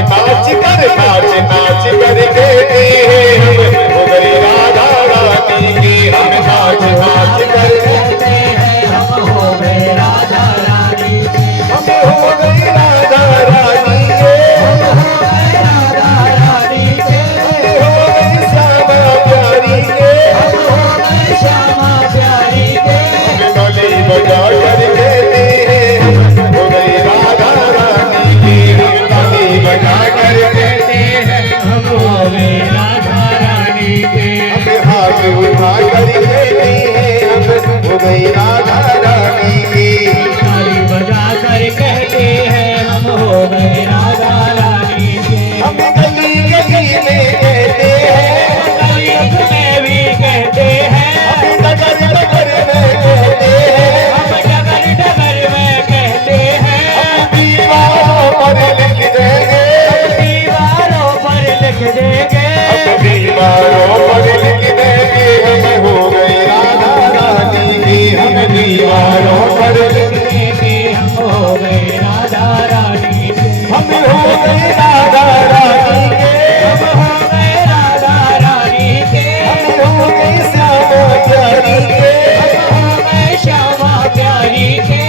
नाच कर कहते हैं हम हो गई राधा रानी की। हम नाच कर कहते हैं हम हो गए राधा रानी की। हम हो गई राधा रानी के। हम हो गए राधा रानी के। हम हो गई श्यामा प्यारी के। हम हो गए श्यामा प्यारी के। हम गले बजा कर कहते हैं हम हो गई राधा रानी की। हम गले बजा कर कहते हैं हम हो गए राधा रानी के। हम हाथ उठा कर कहते हैं हम हो गई राधा रानी की। ताली बजा कर कहते हैं हम हो गए राधा रानी के। हम गली गली में कहते हैं, गली में भी कहते हैं, हम डगर डगर में कहते हैं, हम डगर डगर में कहते हैं। हम दीवारों पर लिख देंगे, दीवारों पर लिख देंगे, हम दीवारों पर लिख देंगे हम हो गए राधा रानी की। हम दीवारों पर लिख देंगे हम हो गए राधा रानी के। हम हो गए राधा रानी के। हम हो गए राधा रानी के। हम हो गए श्यामा प्यारी के। हम हो गए श्यामा प्यारी के।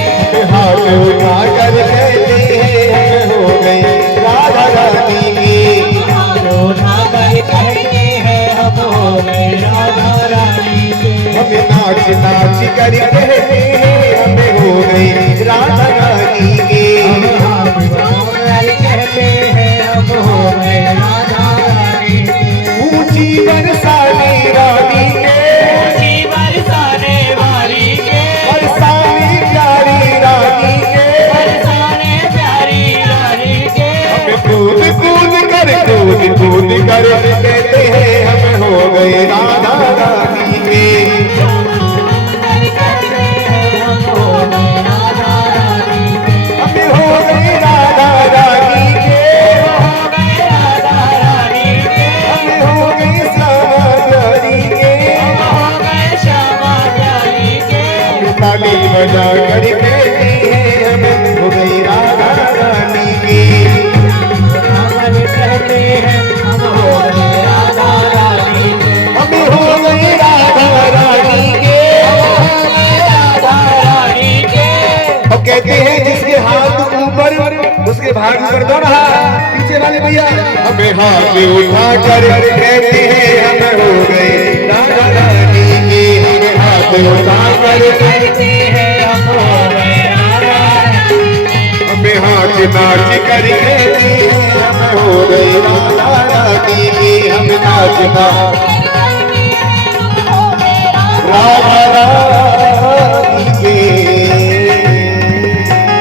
हाथ उठा कर कहते हैं हम हो गए राधा रानी की। हाथ उठा कर कहते हैं हम हो गए राधा रानी के। हम नाच कर कहते हैं हम हो गए राधा रानी की। कहते हैं हम हो गए राधा रानी के। ऊंची बरसाने रानी के। ऊंची बरसाने वाली के। बरसाने प्यारी रानी के। बरसाने प्यारी रानी के। हम कूद कूद कर कहते हैं हम हो गए राधा रानी के। ताली बजा कर कहते हैं हम हो गई राधा रानी की। कहते हैं हम हो गए राधा रानी के। हम हो गए राधा रानी के। हम हो गए राधा रानी के। और कहते हैं जिसके हाथ ऊपर उसके भाग पर दोनों हाथ पीछे वाले भैया हमें हाथ उठा कर कहते हैं हम हो गए राधा रानी की। हमें हाथ उठा कर कहते हैं हम हो गए राधा रानी की। हमें हाथ नाच कर कहते हैं हम हो गए राधा रानी की। हम नाच राधा